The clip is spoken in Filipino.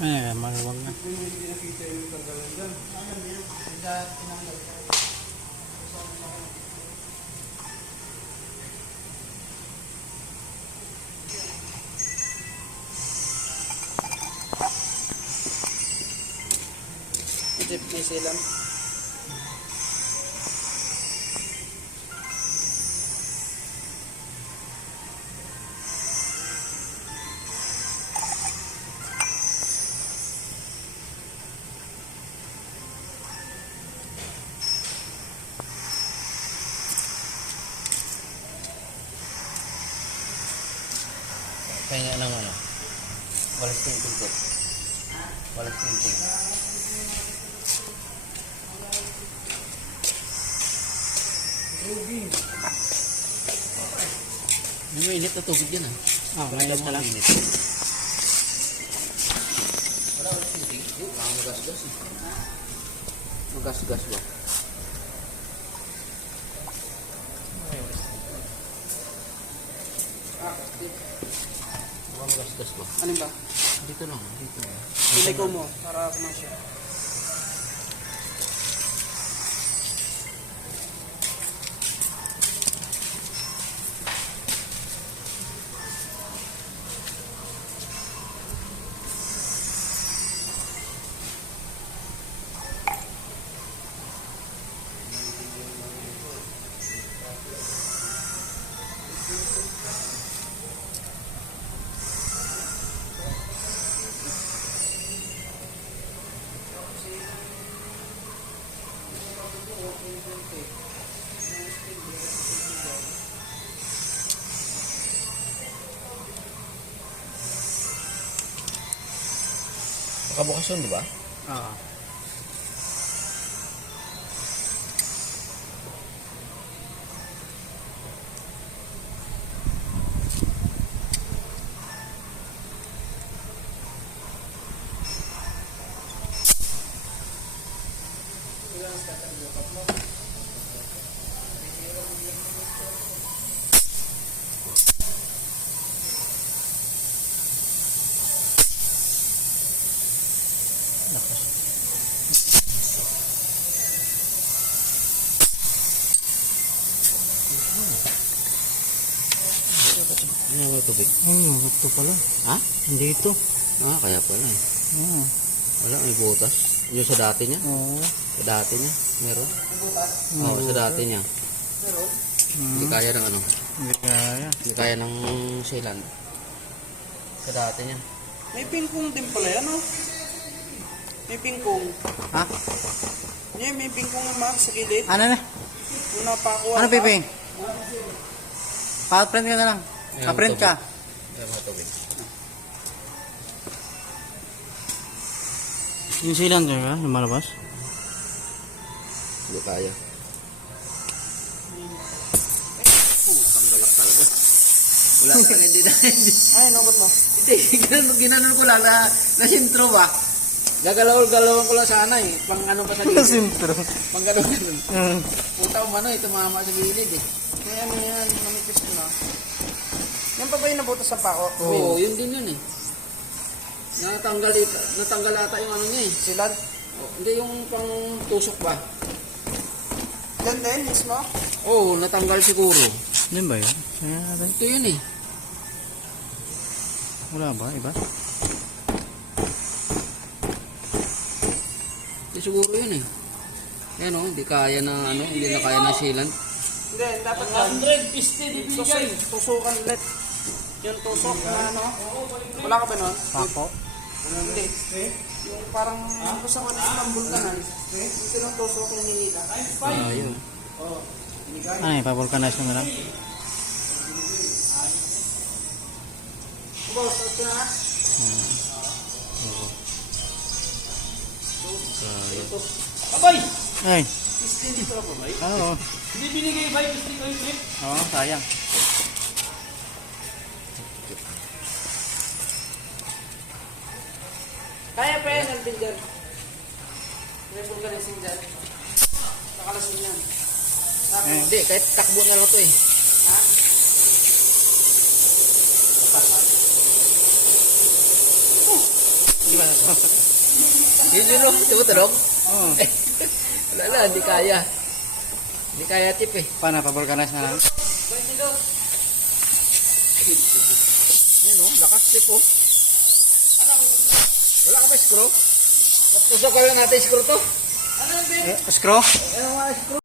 Ay, maluwag na. Hindi nakita yung tanggalan dyan. May silang. Kaya ng ano? Walang tinting ko. Walang tinting. May mainit na tubig yan ah. Mainit na lang. Mainit. Wala tinting. Magasgas eh. Magasgas ba? Magasgas ba? Alin ba? Dito lang. Dito lang. Pilay ko mo para kumasya. Nakabukas yun, di ba? Oo. Lakas. Ano ba tubig? Ito pala. Ha? Hindi ito. Ah, kaya pala eh. Oo. Wala, may butas. Yung sa dati niya? Oo. Sa dati niya? Meron? Oo, sa dati niya. Hindi kaya ng ano? Hindi kaya. Hindi kaya ng sealant. Sa dati niya. May pingkong din pala yan, oh. May pingkong. Ha? Yeah, may pingkong naman sa gilid. Ano na? Yung napakuha Ano, ka. Piping? Pa-print ka na lang. Ayan, Pa-print ka. Ayan mga tubig. Yung silang ka, lumalabas? Hindi kaya. Putang galak talaga. Wala talaga, hindi na. Ay, nobot mo. Hindi, ginanon ko lang na sintro ba? Gagalaw-galawan ko lang sana eh. Pang ano pa sa gilid. Sintro. Pang gano'n. Puta umano eh, tumama sa gilid eh. May ano yan, manipis ko na. Yan pa ba yung nabutas sa pako? Oo, yun din yun eh. Natanggal ata yung ano niya eh. Silan? Oh, hindi yung pang tusok ba? Yan din, mismo? Oo, natanggal siguro. Yan ba yun? Ito yun eh. Wala ba? Iba? Ito siguro yun eh. Yan o, hindi kaya na ano, hindi na kaya na sealant. Hindi, dapat 100 is tusukan ulit. Yung tusok na ano. Wala ka ba nun? Pako? Hindi. Yung parang gusto ko na yung pambulkanan. Yung tinusok na ninita. Ayun. Ano yung pabulkanize mo na lang? Boss, ito na. Abay! Ay. Pistin dito ako, bay. Oo. Hindi binigay bay, pistin ko yung trip. Oo, sayang. Kaya pa yan, Alvin dyan. May vulkanising dyan. Nakalasing yan. Tapos, Hindi, kahit takbo na lang ito eh. ha? Diba na to? Yun yun, no? Tumutunog? Oo. Wala na, hindi kaya. Hindi kaya tip eh. Paano, pa-vulcanize na lang? Yun no, lakas tip oh. Wala ka ba screw? Tusok ka lang natin screw to. Screw? Ano nga screw?